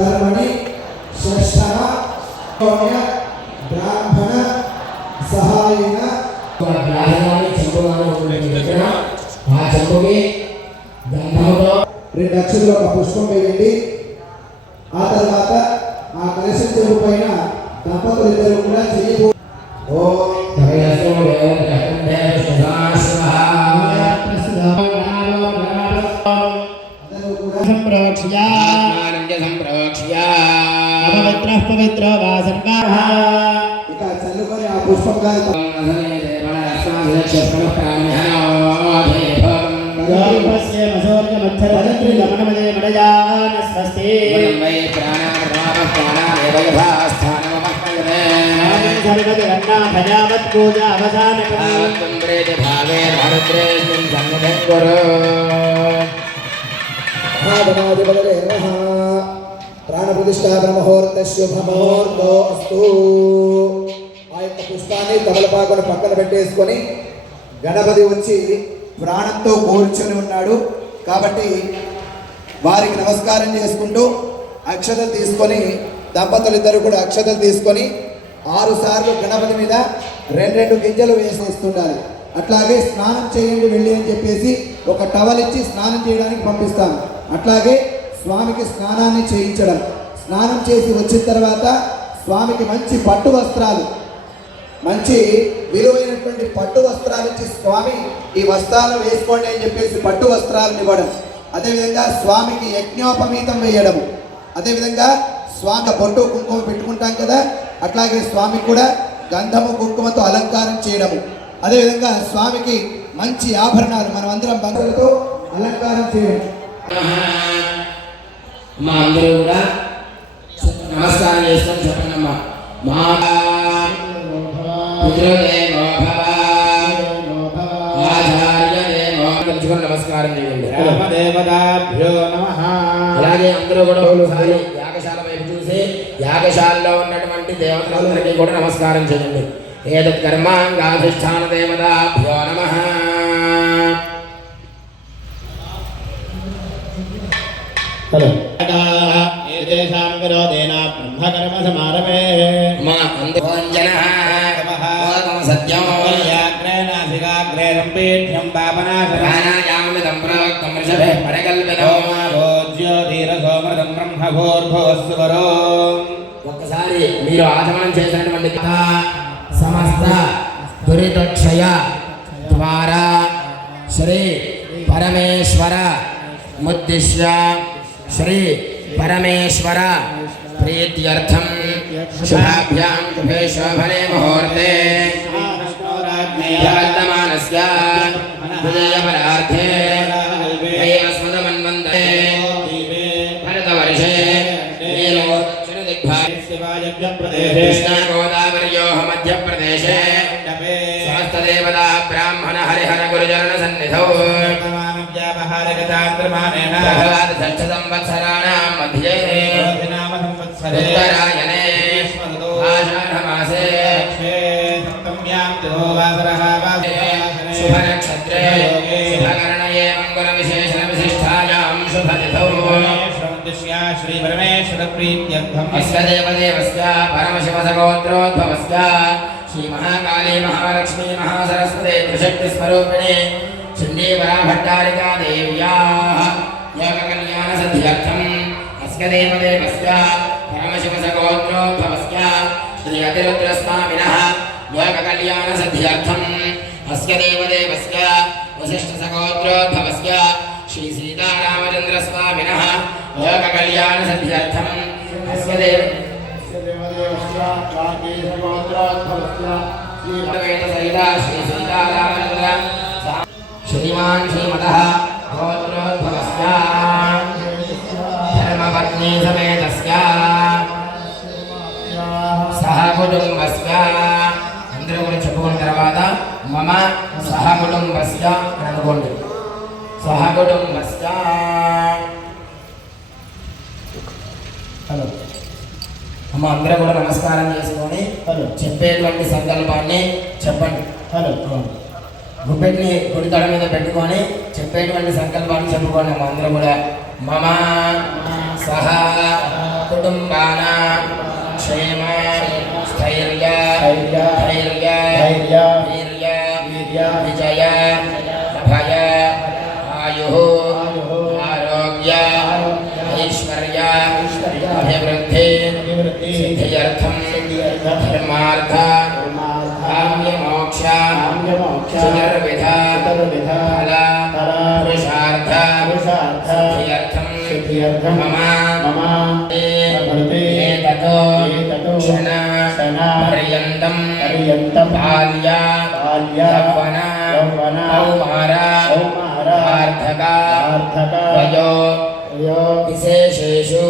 कर्मणि श्रेष्ठः ब्राह्मण सहायेन రెండు అక్షరాలు ఒక పుష్పం వేయండి. ఆ తర్వాత ఆ కలశం చెరువు పైన దంపతులు ఇద్దరు కూడా చెయ్యి ఇక చల్లుకొని ఆ పుష్పం प्राण प्रतिष्ठा ब्रह्मोर्त शुभमुहूर्तो अस्तु। ఆ యొక్క పుష్పాన్ని తమలపాకుని పక్కన పెట్టేసుకొని గణపతి వచ్చి ప్రాణంతో కూర్చొని ఉన్నాడు కాబట్టి వారికి నమస్కారం చేసుకుంటూ అక్షతలు తీసుకొని దంపతులు ఇద్దరు కూడా అక్షతలు తీసుకొని 6 సార్లు గణపతి మీద 2 గింజలు వేసేస్తుండాలి. అట్లాగే స్నానం చేయండి వెళ్ళి అని చెప్పేసి ఒక టవల్ ఇచ్చి స్నానం చేయడానికి పంపిస్తాం. అట్లాగే స్వామికి స్నానాన్ని చేయించడం, స్నానం చేసి వచ్చిన తర్వాత స్వామికి మంచి పట్టు వస్త్రాలు, మంచి విలువైనటువంటి పట్టు వస్త్రాలు ఇచ్చి స్వామి ఈ వస్త్రాలు వేసుకోండి అని చెప్పేసి పట్టు వస్త్రాలను ఇవ్వడం. అదేవిధంగా స్వామికి యజ్ఞోపవీతం వేయడము, అదేవిధంగా స్వామి బొట్టు కుంకుమ పెట్టుకుంటాం కదా, అట్లాగే స్వామికి కూడా గంధము కుంకుమతో అలంకారం చేయడము. అదేవిధంగా స్వామికి మంచి ఆభరణాలు మనం అందరం బంధువులతో అలంకారం చేయడం. మా అందరూ కూడా నమస్కారం చేసుకొని చెప్పండి అమ్మా. మా నమస్కారం చేయండి. అలాగే అందరూ కూడా ఒకసారి యాగశాల వైపు చూసి యాగశాలలో ఉన్నటువంటి దేవతలందరికీ కూడా నమస్కారం చేయండి. ఏదత్ కర్మాంగాధిష్టాన దేవతాభ్యో నమః. ఒక్కసారి మీరు ఆచమనం చేసినటువంటి సమస్త దురితక్షయ ద్వారా శ్రీ పరమేశ్వర ముద్దిశ్య శ్రీ పరమేశ్వర ప్రీత్యర్థం శుభాభ్యాం శుభే శోభనే ముహూర్తే వర్తమానస్య విజయపరార్థే స్మృతమన్వందే భరతవర్షే కృష్ణా గోదావర్యోః మధ్యప్రదేశే సమస్తదేవతా బ్రాహ్మణ హరిహర గురుచరణ సన్నిధౌ సంవత్సరాణాం మధ్యే ఉత్తరాయణే ఆషాఢమాసే శుభనక్షత్రే శుభకరణయే మంగళవిశేషణ విశిష్టాయాం శుభతిథౌ శ్రీ పరమేశ్వర ప్రీత్యర్థం అస్య దేవదేవస్య పరమశివసగోత్రోద్భవస్య శ్రీ మహాకాళీ మహాలక్ష్మీ మహాసరస్వతి త్రిశక్తి స్వరూపిణి చండీవరాభట్టారికా దేవ్యాః యోగకళ్యాణ సిద్ధ్యర్థం అస్య దేవదేవస్య పరమశివసగోత్రోద్భవస్య శ్రీ అతిరుద్రస్వామినః యోగకళ్యాణ సిద్ధ్యర్థం అస్య దేవదేవస్య వశిష్ఠసగోత్రోద్భవస్య శ్రీ సీతారామచంద్రస్వామినః యోగకళ్యాణ సిద్ధ్యర్థం అస్య దేవదేవస్య కార్తీకగోత్రోద్భవస్య శ్రీ సీతారామచంద్ర श्रीमान श्रीमतः गोत्रोद्भवस्य धर्मपत्नी समेतस्य सह कुटुंबस्य अंदर गुరించి చెప్పుకున్న తర్వాత మమ సహ కుటుంబస్య అనుకోండి. సహ కుటుంబస్య హలో అమ్మ అందరూ కూడా నమస్కారం చేసుకొని చెప్పేటువంటి సంకల్పాన్ని చెప్పండి. హలో గుప్పెట్ని గుడితడ మీద పెట్టుకొని చెప్పేటువంటి సంకల్పాన్ని చెప్పుకోండి. మా అందరూ కూడా మమ सह कुटुम्बानां क्षेम स्थैर्य धैर्य वीर्य विजय अभय आयुः आरोग्य ऐश्वर्य अभिवृद्धि सिद्ध्यर्थं धर्मार्थ काम्यमोक्ष चतुर्विध फल पुरुषार्थ सिद्ध्यर्थं मम एततो क्षण पर्यन्तं बाल्य यौवन कौमार वार्धक वयो विशेषेषु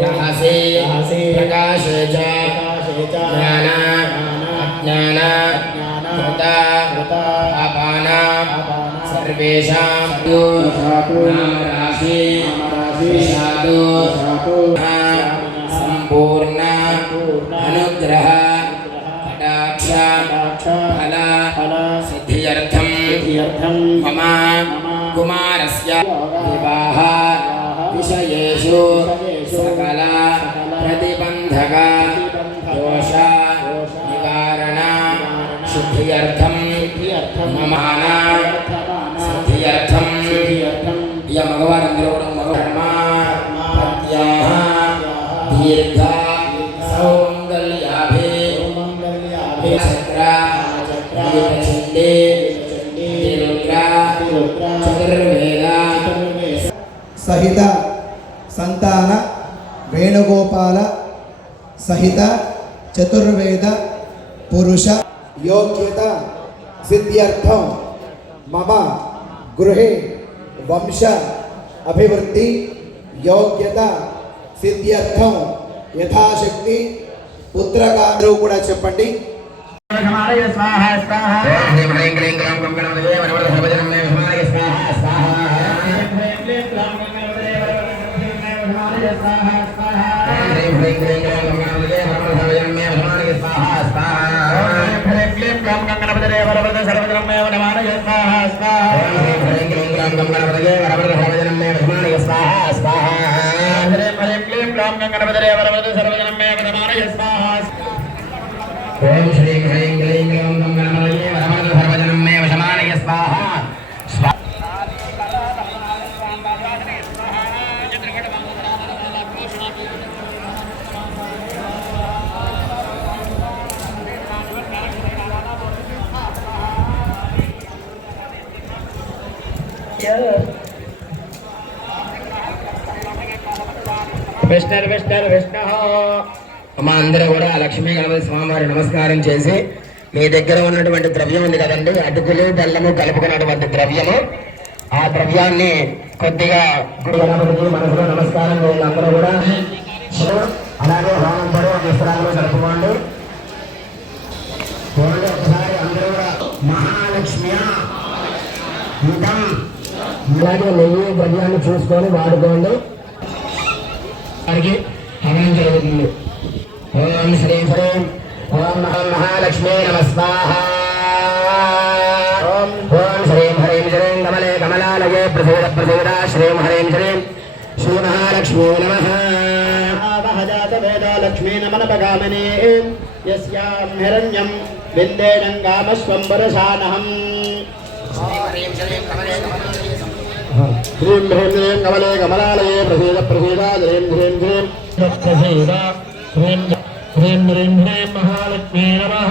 रहसि प्रकाशे च ज्ञान अज्ञान कृत पापान सर्वेषां नामराशि विषादो संपूर्ण अनुग्रह कटाक्ष फल सिद्ध्यर्थं मम कुमारस्य विवाह विषयेषु सकल प्रतिबन्धक दोष निवारण सिद्ध्यर्थं मम सिद्ध्यर्थं या मगवारंदरూ కూడా మగధర్మ పత్యాః దీర్ఘ సౌమంగళ్యాభి చక్ర దీపచండే రుద్ర చతుర్వేద సహిత సంతాన వేణుగోపాల సహిత చతుర్వేద పురుష యోగ్యత సిద్ధ్యర్థం మమ గృహే వంశ అభివృద్ధి యోగ్యత సిద్ధ్యర్థం యథాశక్తి పుత్రకాండ్రు కూడా చెప్పండి. ఓం శ్రీం హ్రీం క్లీం గ్లౌం గం గణపతయే వరవరద సర్వజనం మే వశమానయ స్వాహా. విష్ణు అమ్మ అందరూ కూడా లక్ష్మీ గణపతి స్వామివారి నమస్కారం చేసి మీ దగ్గర ఉన్నటువంటి ద్రవ్యం ఉంది కదండి, అటుకులు బెల్లము కలుపుకున్నటువంటి ద్రవ్యము, ఆ ద్రవ్యాన్ని కొద్దిగా గుడి గణపతికి మనసులో నమస్కారం చేయండి. అందరూ కూడా అలాగే హోమం పడి విశ్రాంతిలో జరుపుకోండి. ఒకసారి అందరూ కూడా మహాలక్ష్మి అలాగే నెయ్యి ద్రవ్యాన్ని చూసుకొని వాడుకోండి. వారికి హవనం జరుగుతుంది. ఓం శ్రీం హ్రీం ఓం మహాలక్ష్మీ నమ స్వాహా. ఓం శ్రీం హ్రీం శ్రీం కమలే కమలాలయే ప్రసీద ప్రసీద శ్రీం హ్రీం శ్రీం శ్రీ మహాలక్ష్మీ నమః. లక్ష్మీ నమనపగామినీ యస్యాం హిరణ్యం విందేనం కామస్వం వరసానహం. హ్రీం శ్రీం కమలే కమలాలయే హ్రీం హ్రీం హ్రీం కమలే కమలాలయే ప్రసీద ప్రసీద హ్రీం హ్రీం హ్రీం ప్రసీద హ్రీం హ్రీం హ్రీం హ్రీం మహాలక్ష్మీ నమః.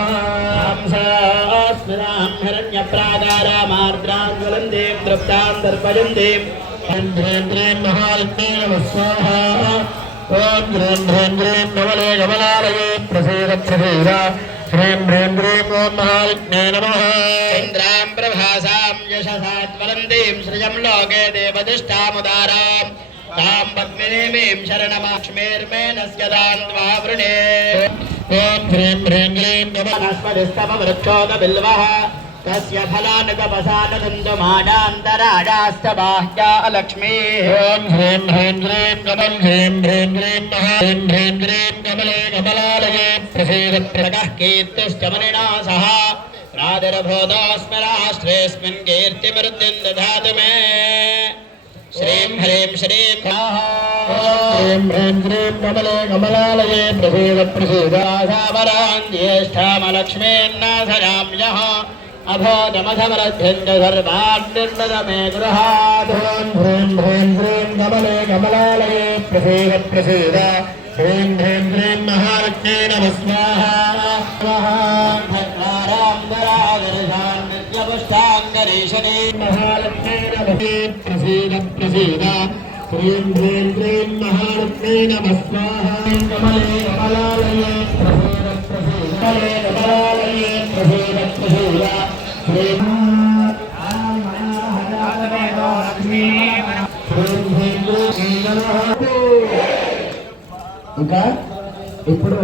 స్మిరాం హిరణ్యప్రాకారామార్ద్రాంజ్వలందీం తృప్తాం దర్పయందీం. హ్రీం హ్రీం హ్రీం మహాలక్ష్మీ నమః స్వాహా. ఓం హ్రీం హ్రీం హ్రీం కమలే కమలాలయే ప్రసీద ప్రసీద హ్రీం హ్రీం హ్రీం ఓం మహాలక్ష్మీ నమః. ఇంద్రాం ప్రభాసాం యశసాత్వలందీం శ్రియం లోకే దేవతిష్టాముదారాం तां पद्मिनीमीं शरणमाक्ष्मीर्मेनस्य दान्त्वा वृणे. ॐ ह्रीं ह्रीं क्लीं वनस्पतिस्तमवृक्षोदबिल्वः तस्य फलानि तपसानि दन्तुमाडान्तराडास्तबाह्या लक्ष्मीः. ॐ ह्रीं ह्रीं क्लीं कमलं ह्रीं ह्रीं क्लीं ह्रीं ह्रीं क्लीं कमले कमलालये प्रसीद प्रगः कीर्तिश्च मणिना सह प्रादुर्भूतोऽस्मि राष्ट्रेऽस्मिन् कीर्तिमृद्धिं ददातु मे. श्रीं ह्रीं श्रीं ह्रीं ह्रीं श्रीं कमले कमलालये प्रसीद प्रसीदासावरान् ज्येष्ठामलक्ष्मीन्नाथयाम्यः अभोदमधमरध्यञ्च सर्वान् निर्मद मे गृहात् ह्रीं ह्रीं श्रीं कमले कमलालये प्रसीद प्रसीद ह्रीं ह्रीं श्रीं महालक्ष्मी नमः स्वाहा नित्यपुष्टाङ्गरीशने महालक्ष्मी नमः प्रसीद प्रसीद ह्रीं ह्रीं श्रीं महालक्ष्मी नमः स्वाहा कमले कमलालये प्रसीद प्रसीद कमले कमलालये प्रसीद प्रसीद ह्रीं ఇంకా ఇప్పుడు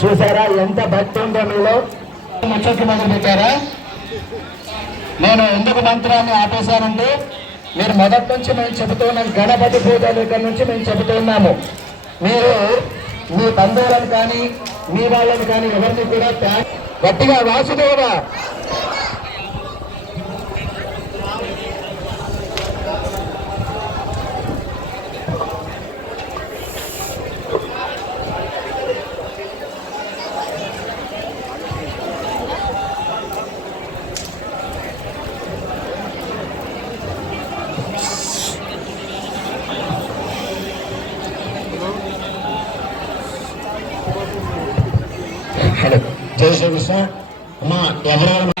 చూసారా ఎంత భక్తి ఉందో మీలో. ముచ్చట్లు మొదలు పెట్టారా? నేను ఎందుకు మంత్రాన్ని ఆపేశానంటే మీరు మొదటి నుంచి మేము చెబుతున్నాం, గణపతి పూజ దగ్గర నుంచి మేము చెబుతున్నాము. మీరు మీ బంధువులను కానీ మీ వాళ్ళని కానీ ఎవరిని కూడా గట్టిగా వాసుదేవ జై శ్రీకృష్ణ. అమ్మా ఎవరెవరు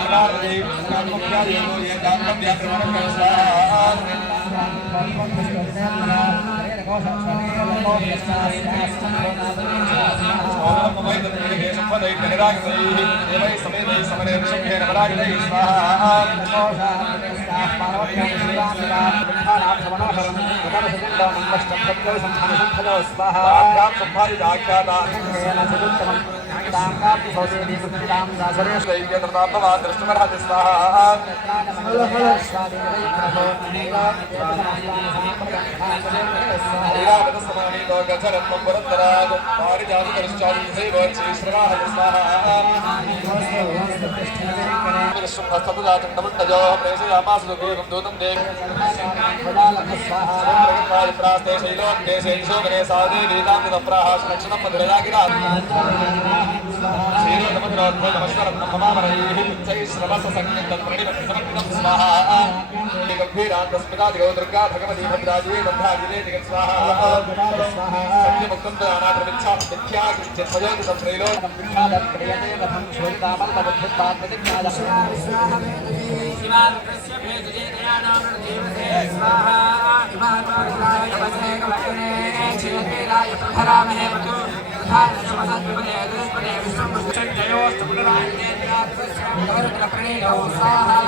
दुर्गा भगवती भद्राजी बंधाजिने जगत स्वाहा सत्यमुक्तं अनाथमिच्छा मिथ्या चित्तमयोगि संप्रैलो विख्यातं प्रियते कथं श्वेतामल्लबुद्धिपात् प्रतिज्ञादः शिवास्य भेजजे दयानां जीवसे स्वाहा शिवात्माय तपसे कमने चिरतेराय प्रधरामहे वतु धान समसद्विपदे दुष्पदे विश्वं जयोस्तु पुनरायतेन्द्रात्मस्वामिवर्तन प्रणेयो स्वाहा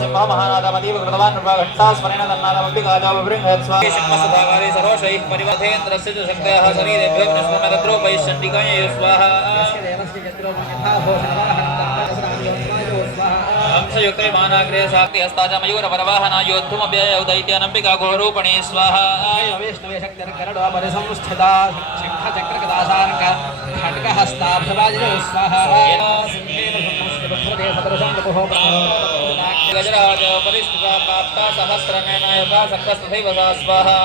సింహ మహానాదమదీవ కృతవాన్ నృపఘంటా స్మరేణ తన్నాదమపి గాజావృంహత్ స్వామి సింహసదాగారే సరోషైః పరివధేంద్రస్య చ శక్తయః శరీరేభ్యో నిష్క్రమదద్రోపైః చండికాయ స్వాహా హంసయుక్తే మానాగ్రే శాక్తి హస్తాజ మయూర పరవాహనాయోద్ధుమభ్యయ దైత్యానంబికా గోరూపణే స్వాహా వైష్ణవే శక్తిర్గరుడో పరిసంస్థితా శంఖ చక్ర గదాశార్క ఖడ్గహస్తాభ్రవాజినో స్వాహా గజరాజ పరిస్థిత ప్రాప్త సహస్రనయనాయక సర్వస్థైవ స్వాహా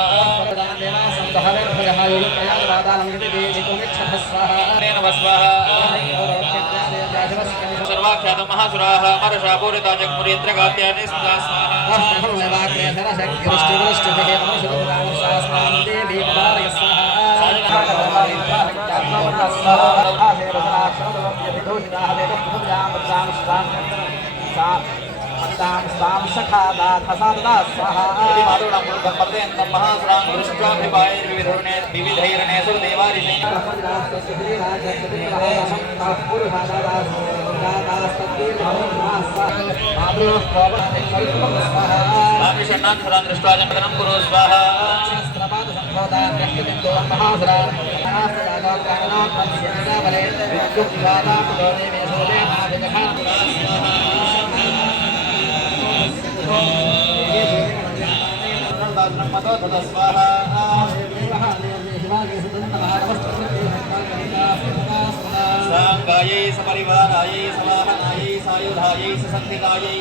సర్వాఖ్యాత మహాసురాః మరషాపూరితా జగ్మురీత్ర గాత్యాని స్వాహా सांगायै सपरिवारायै समाहनायै सायुधायै ससंधितायै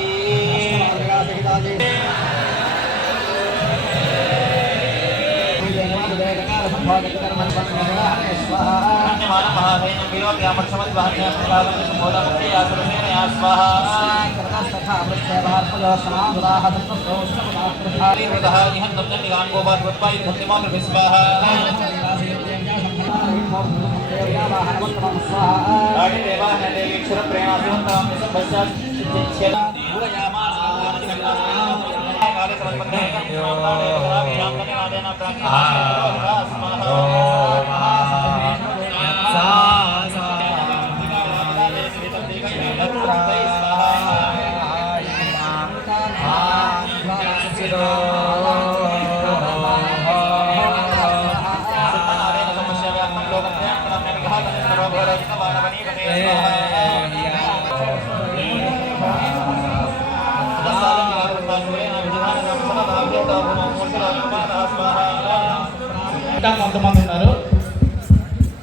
ఇంకా కొంతమంది ఉన్నారు,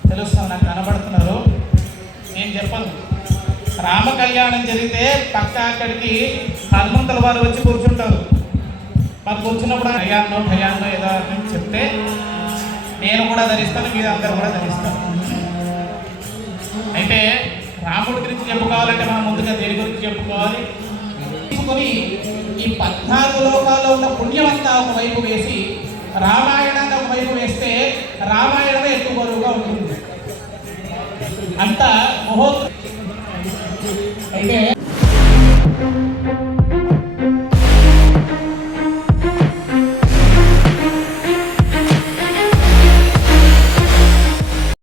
తెలుస్తాం, నాకు కనబడుతున్నారు. నేను చెప్పను, రామ కళ్యాణం జరిగితే పక్క అక్కడికి హనుమంతుల వారు వచ్చి కూర్చుంటారు. మరి కూర్చున్నప్పుడు భయాన్నో ఏదో అని చెప్తే నేను కూడా ధరిస్తాను, మీరు అందరూ కూడా ధరిస్తారు. అయితే రాముడి గురించి చెప్పుకోవాలంటే మనం ముందుగా దేని గురించి చెప్పుకోవాలి? తీసుకొని ఈ 14 లోకాల్లో ఉన్న పుణ్యమంతా ఒకవైపు వేసి రామాయణాన్ని ఒకవైపు వేస్తే రామాయణమే ఎక్కువ బరువుగా ఉంటుంది. అంత మహోత్సవం అయితే